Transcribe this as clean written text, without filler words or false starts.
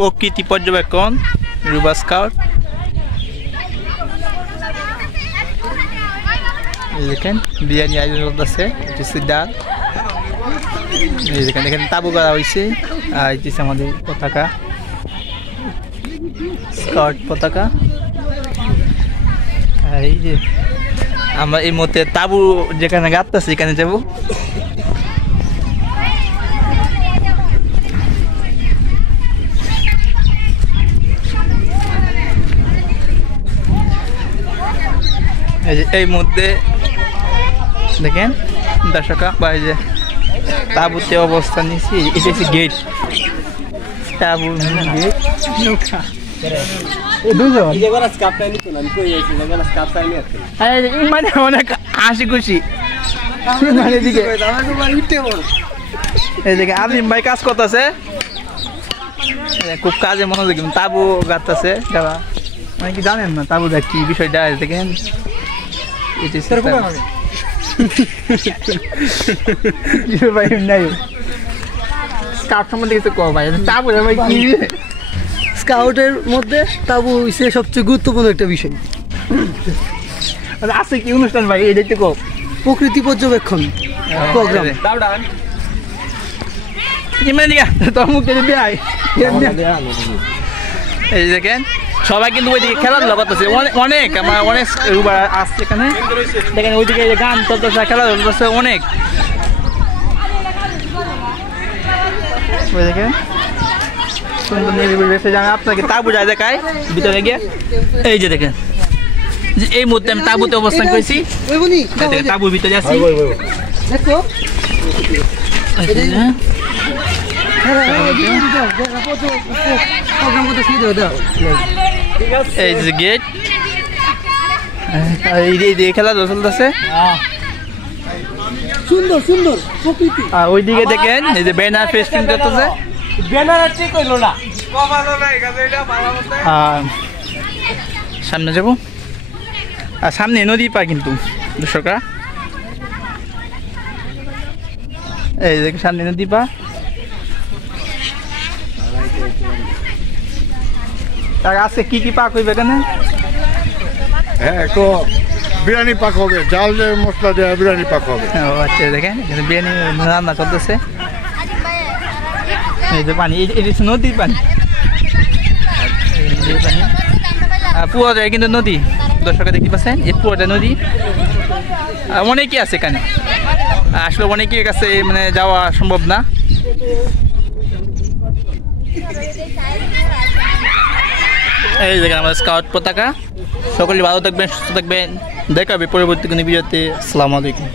প্রকৃতি পর্যবেক্ষণ রুবা স্কাউট। দেখেন বিরিয়ানি আয়োজন করতেছে, ডাল। দেখেন এখানে তাবু করা হয়েছে, আর এই আমাদের পতাকা, স্কাউট পতাকা। আর এই যে আমরা এই মুহূর্তে তাবু যেখানে গাঁথতেছি এখানে যাবো। এই মধ্যে দেখেন দর্শক এই যে তাবুতে অবস্থান নিয়েছি। এটা হচ্ছে গেট, তাবুর গেট। মানে অনেক হাসি খুশি। এদিকে আলিম ভাই কাজ করতেছে, খুব কাজে মনোযোগী। তাবু গাঁথতেছে যারা, মানে কি জানেন না তাবু দেখ কি বিষয়টা। দেখেন স্কাউটের মধ্যে তাবু হইছে সবচেয়ে গুরুত্বপূর্ণ একটা বিষয়। আছে কি অনুষ্ঠান ভাই? এই দেখতে কো প্রকৃতি পর্যবেক্ষণ প্রোগ্রাম। এই দেখেন সবাই কিন্তু ওইদিকে খেলাধুলা করতেছে, অনেক আমার অনেক আসছে এখানে। দেখেন ওইদিকে গান চলতেছে, খেলাধুলা চলতেছে অনেক। দেখেন সুন্দর নিরিবিলি আপনাকে তাবু যায় দেখায় ভিতরে গিয়ে। এই যে দেখেন এই মুহূর্তে আমি তাবুতে অবস্থান করেছি, তাবুর ভিতরে আছি। এই যে গেট, এই খেলাধুলা চলতেছে সুন্দর সুন্দর প্রকৃতি। আর ওইদিকে দেখেন এই যে ব্যানার ফেস্টিং করতেছে। সামনে যাবো, আর সামনে নদী পার কিন্তু দর্শকরা। এই দেখে সামনে নদী পা। তার আছে কি কি পাক হইবে এখানে? হ্যাঁ, তো বিরিয়ানি পাক হবে, জাল মশলা দেওয়া বিরিয়ানি পাক হবে। ও আচ্ছা, দেখেন এখানে বিরিয়ানি রান্না চলতেছে। এই যে পানি, এটা নদীর পানি, পুরোটা কিন্তু নদী। দর্শকরা দেখতে পাচ্ছেন এই পুরোটা নদী। অনেকে আছে এখানে, আসলে অনেকের কাছে মানে যাওয়া সম্ভব না। এই জায়গায় আমাদের স্কাউট পতাকা। সকলে ভালো থাকবেন, সুস্থ থাকবেন। দেখা হবে পরবর্তী কোনো ভিডিওতে। আসসালামু আলাইকুম।